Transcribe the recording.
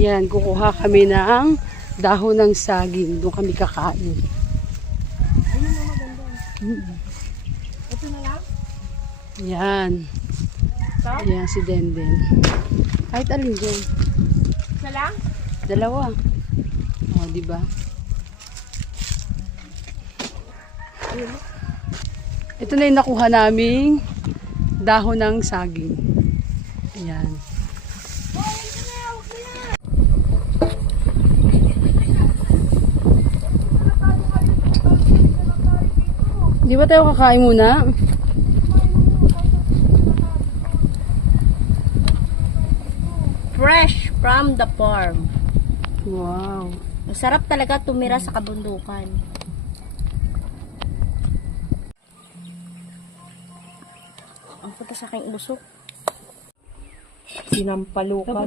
Yan, kukuha kami ng dahon ng saging. Doon kami kakain. Ayun na maganda. Ito na lang? Yan. Yan si Denden. Kahit alin dyan. Isa lang? Dalawa. O, diba? Ito na yung nakuha naming dahon ng saging. Ayan. Di ba tayo kakain muna? Fresh from the farm. Wow. Masarap talaga tumira sa kabundukan. Ang puta sa aking usok. Sinampalukan.